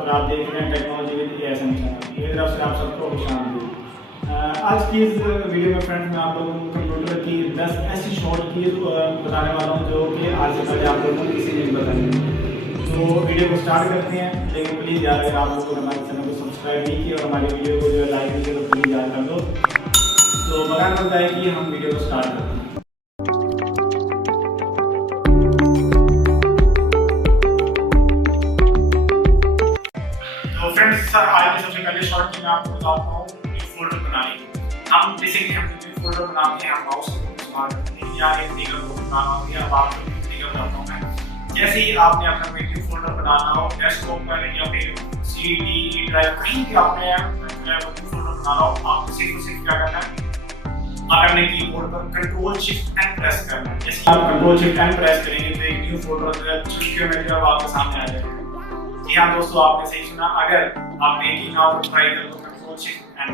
और आप देख रहे हैं टेक्नोलॉजी विद एएसएम चैनल। मेरी तरफ से आप सबको खुशामदीद। आज की इस वीडियो में फ्रेंड्स मैं आप लोगों को कंप्यूटर की 10 ऐसी शॉर्ट कीज बताने वाला हूं जो कि आज से पहले आप लोगों को किसी ने नहीं बताई। तो वीडियो को स्टार्ट करते हैं, लेकिन प्लीज़ यार अगर आप लोगों ने हमारे चैनल को सब्सक्राइब नहीं किया और हमारे वीडियो को जो है लाइक नहीं किया तो प्लीज़ याद कर दो। तो बगैर बताए कि हम वीडियो को स्टार्ट करते हैं। तो फ्रेंड्स आज की सबसे पहले शॉर्ट की मैं आपको बताता हूँ न्यू फोल्डर बनाने। हम बेसिकली हम न्यू फोल्डर बनाते हैं, हम माउस को इस्तेमाल करते हैं या एक फिगर को बनाना होती है। अब आपको फिगर बताता हूँ मैं। जैसे ही आपने अपना कोई न्यू फोल्डर बनाना हो डेस्कटॉप पर या फिर सीडी ड्राइव कहीं भी आपने न्यू फोल्डर बनाना हो, आपको सिर्फ क्या करना है, आप अपने कीबोर्ड पर कंट्रोल शिफ्ट एंड प्रेस करना है। जैसे आप कंट्रोल शिफ्ट एंड प्रेस करेंगे तो एक न्यू फोल्डर जो है चुटकियों में जो आपके सामने आ जाएगा। जी हाँ दोस्तों, आपने सही सुना। अगर आप मेकिंग आउट ट्राई कर लो कंट्रोल शिफ्ट एंड।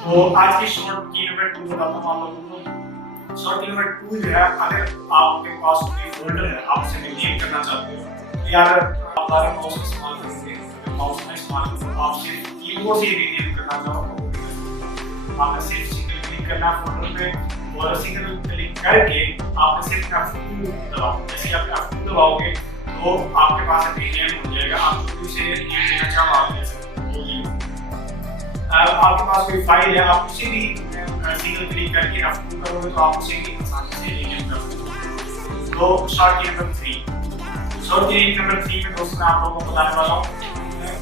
तो आज की शॉर्ट की नंबर 2 बताता हूं आप लोगों को। शॉर्ट की नंबर 2 जो है, अगर आपके पास कोई फोल्डर है आप उसे डिलीट करना चाहते हो या अगर आप हमारे माउस का इस्तेमाल करेंगे, माउस का इस्तेमाल करो, आप सिर्फ कीबोर्ड से डिलीट करना चाहो तो आपने सिर्फ सिंगल क्लिक करना फोल्डर पे और सिंगल क्लिक करके आपने सिर्फ F2 दबाओ। जैसे आप F2 दबाओगे तो आपके पास एक नेम हो जाएगा, आप जो उसे नेम देना चाहो आप दे सकते हो। आपके पास कोई फाइल है, आप उसे भी सिंगल क्लिक करके F2 करोगे तो आप उसे भी आसानी से रीनेम कर सकते हो। तो शॉर्ट की नंबर 3। शॉर्ट की नंबर 3 में दोस्तों मैं आप लोगों को बताने वाला हूँ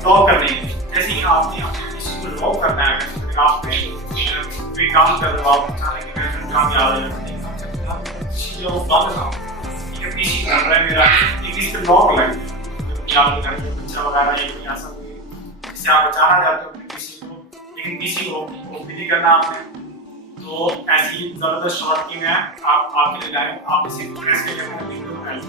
लॉक करने की। जैसे ही आपने अपने पीसी को लॉक करना है, अगर आपने कोई काम कर रहे हो, आप चाहते हैं कि मेरा काम याद आ जाए जो वापस आओ, ये पीसी कर रहा है मेरा, एक इस पे लॉक लग गया, आप घर पे बच्चा वगैरह ये कोई ऐसा कोई जिससे आप बचाना चाहते हो अपने पीसी को, लेकिन पीसी को ओपन नहीं करना आपने, तो ऐसी जबरदस्त शॉर्ट की मैं आपके लिए लाया। आप इसे प्रेस करके विंडो एल,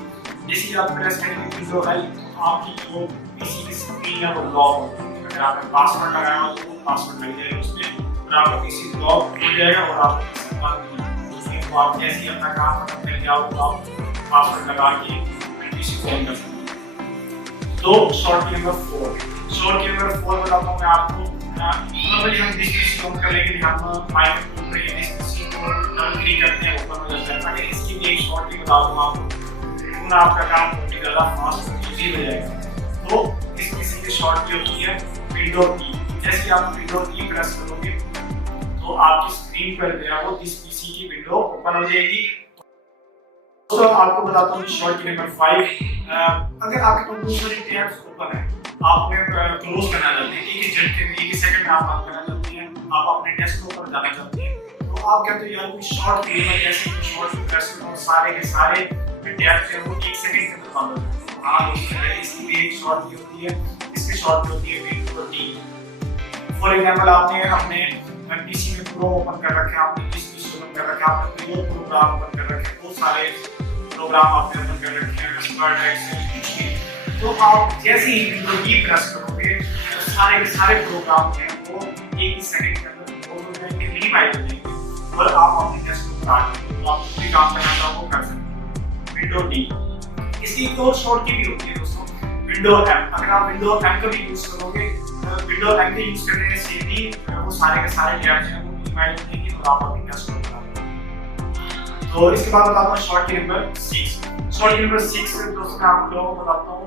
जैसे आप प्रेस करेंगे विंडो एल, आपकी जो पीसी की स्क्रीन है वो लॉक हो जाएगी। अगर आपने पासवर्ड लगाया हो तो पासवर्ड लग जाएगा उसमें और आपका पीसी लॉक हो जाएगा और आप तो आप जैसे ही अपना काम खत्म कर जाओ तो आप पासवर्ड लगा के पीसी को ऑन कर सकते हैं। तो शॉर्ट की नंबर 4। शॉर्ट की नंबर 4 बताता हूं मैं आपको। नॉर्मली हम दिस पीसी ऑन कर लेंगे, हम माइक पे दिस पीसी को डबल क्लिक करते हैं ओपन हो जाता है। अगर इसकी भी एक शॉर्ट की बता दूं आपको, तो आपका काम बहुत ही ज्यादा फास्ट और इजी हो जाएगा। तो इस पीसी की शॉर्ट की होती है विंडो की। जैसे ही आप विंडो की प्रेस करोगे तो आपकी स्क्रीन पर जो है वो इस पीसी की विंडो ओपन हो जाएगी। तो आपको बताता हूँ शॉर्ट की नंबर 5। अगर आपके कंप्यूटर में टैब्स ओपन है, आपने क्लोज करना चाहते हैं, एक झटके में एक सेकंड में आप बंद करना चाहते हैं, आप अपने डेस्कटॉप पर जाना चाहते हैं, तो आप कहते हो यार कोई शॉर्ट की मैं कैसे शॉर्ट प्रेस करूं सारे के सारे टैब्स हैं वो 1 सेकंड के अंदर बंद हो जाते हैं। हाँ दोस्तों, इसकी भी एक शॉर्ट की होती है, इसकी शॉर्ट की होती है विंडो टी। फॉर एग्जांपल आपने अपने पीसी में प्रो ओपन कर रखे हैं, आपने इस पीसी ओपन कर रखे हैं, आपने कोई और प्रोग्राम ओपन कर रखे हैं, बहुत सारे प्रोग्राम आपने ओपन कर रखे हैं, वर्ड, एक्सेल, तो आप जैसे ही विंडो की प्रेस करोगे तो सारे के सारे प्रोग्राम हैं वो 1 सेकंड के अंदर लोड हो जाएंगे, रिवाइव हो जाएंगे और आप अपने डेस्कटॉप पर आ जाएंगे, तो आप जो भी काम करना चाहो वो कर सकते हैं। विंडो डी, इसकी एक और शॉर्ट की भी होती है दोस्तों, विंडो एम। अगर आप विंडो एम का भी यूज करोगे, विंडो एम के यूज करने से भी वो सारे के सारे टैब्स हैं वो रिवाइव हो जाएंगे और आप अपने डेस्कटॉप पर आ जाएंगे। तो इसके बाद बताता हूँ शॉर्ट की नंबर 6। शॉर्ट की नंबर 6 दोस्तों मैं आप लोगों को बताता हूँ।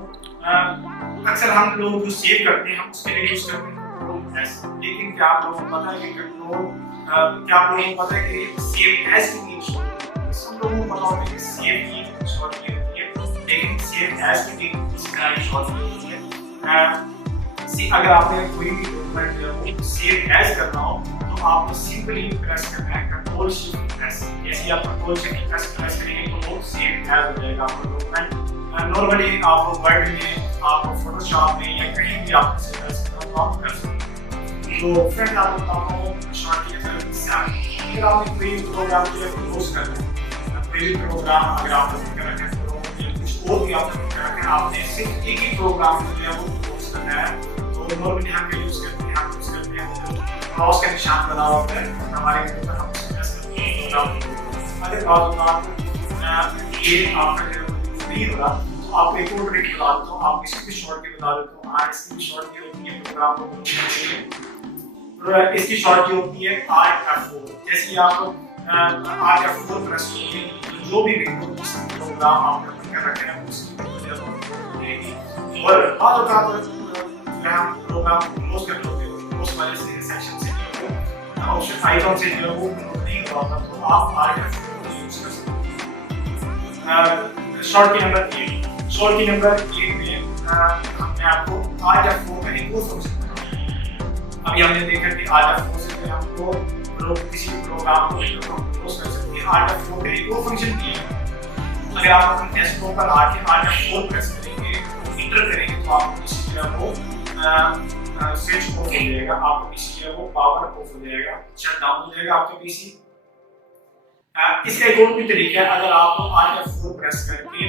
अक्सर हम लोग जो सेव करते हैं हम उसके लिए यूज करते हैं कंट्रोल एस, लेकिन क्या आप लोगों को पता है कि क्या आप लोगों को पता है कि सेव एज की सब लोगों को पता होता है कि सेव की शॉर्ट की होती है, लेकिन सेव एज की इसका शॉर्ट की होती है। अगर आपने कोई भी डॉक्यूमेंट जो है सेव एज करना हो तो आपको सिंपली प्रेस करना है कंट्रोल शिफ्ट एस। जैसे आप कंट्रोल शिफ्ट एस प्रेस करेंगे तो वो सेव एज हो जाएगा आपका डॉक्यूमेंट। नॉर्मली आप वर्ड में, आप फोटोशॉप में या कहीं भी आप सेव एज करना तो आप कर सकते हैं। तो फ्रेंड आपको बताता हूँ शॉर्ट की अगर आपने कोई प्रोग्राम जो है क्लोज करना है, कोई भी प्रोग्राम अगर आप ओपन कर रखे हैं तो कुछ और भी आप ओपन कर रखे हैं, आपने सिर्फ एक ही प्रोग्राम जो है वो क्लोज करना है, तो नॉर्मली हम यूज करते हैं क्रॉस का निशान बना होता है हमारे ऊपर, हम प्रेस करते हैं। अगर बात ये आपका जो फ्री होगा तो आपको एक और ट्रिक बता देता हूँ, आप इसकी भी शॉर्ट की बता देता हूँ। इसकी भी शॉर्ट की होती है प्रोग्राम को इसकी शॉर्ट की होती है Alt+F4। जैसे ही आप Alt+F4 प्रेस करेंगे जो भी विंडो प्रोग्राम आपने ओपन कर रखे हैं उसकी और बाद हम प्रोग्राम क्लोज कर लोगे उस वजह से सेक्शन से ऑप्शन आइकन से जो वो नहीं होता, तो आप Alt+F4 यूज कर सकते हैं। शॉर्ट की नंबर 8, शॉर्ट की नंबर 8 में हमने आपको Alt+F4 का एक और फंक्शन अभी हमने देखा कि Alt+F4 से हमको किसी प्रोग्राम को क्लोज कर सकते हैं। Alt+F4 का एक और फंक्शन दिया है। अगर आप अपने डेस्कटॉप पर आके Alt+F4 प्रेस करेंगे, इंटर करेंगे, तो आपको किसी जो है वो स्विच ऑफ हो जाएगा, आपको पीसी जो है वो पावर ऑफ हो जाएगा, शट डाउन हो जाएगा आपका पीसी। इसका एक और भी तरीका है, अगर आप Alt+F4 प्रेस करके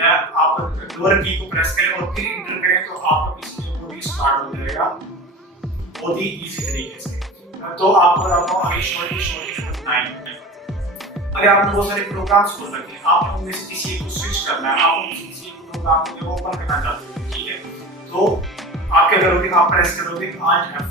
आप लोअर की को प्रेस करें और फिर इंटर करें तो आपका पीसी जो है वो रीस्टार्ट हो जाएगा बहुत ही इजी तरीके से। तो आपको बताता हूँ अभी शॉर्ट की नंबर 9। अगर आपने बहुत सारे प्रोग्राम्स खोल रखे हैं, आप उनमें से किसी एक को स्विच करना है, आप किसी एक प्रोग्राम को ओपन करना चाहते हैं, ठीक है, तो आप क्या करोगे, आप प्रेस करोगे Alt+Tab।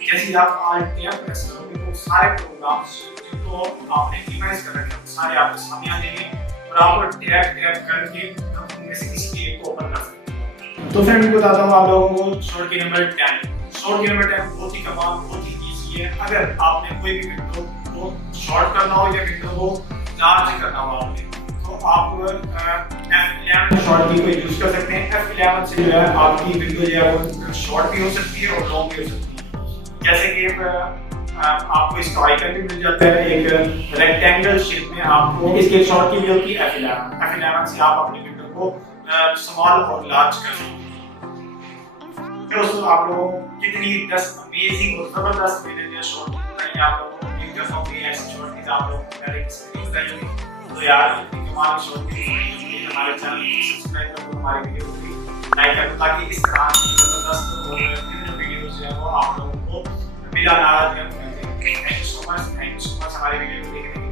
जैसे ही आप Alt+Tab प्रेस करोगे तो सारे प्रोग्राम्स जिनको आपने इमेज कर रखे हैं सारे आपके सामने आ जाएंगे और आप टैब करके उनमें से किसी एक को ओपन कर सकते हैं। तो फ्रेंड मैं बताता हूँ आप लोगों को शॉर्ट की नंबर 10। शॉर्ट की नंबर 10 बहुत ही कमाल, बहुत ही इजी है। अगर आपने कोई भी विंडो को शॉर्ट करना हो या विंडो को लार्ज करना हो आपने, तो आप F11 शॉर्ट की को यूज कर सकते हैं। F11 से जो है आपकी विंडो जो है वो शॉर्ट भी हो सकती है और लॉन्ग भी हो सकती है। जैसे कि आपको इसका आइकन भी मिल जाता है एक रेक्टेंगल शेप में, आपको इसके शॉर्ट की भी होती है F11 से आप अपनी विंडो को स्मॉल और लार्ज कर सकते हैं। दोस्तों आप लोगों कितनी 10 अमेजिंग और जबरदस्त मैंने जो शॉर्ट की बताई आप लोगों को, एक दफा भी ऐसी शॉर्ट की आप लोगों को पहले किसी ने बताई होगी, तो यार इतनी कमाल शॉर्ट की हमारे चैनल को सब्सक्राइब करो, हमारी वीडियो को लाइक करो, ताकि इस तरह की जबरदस्त और भिन्न वीडियोस जो है वो आप लोगों को बिना नाराज करने। थैंक यू सो मच हमारी वीडियो को देखने के लिए।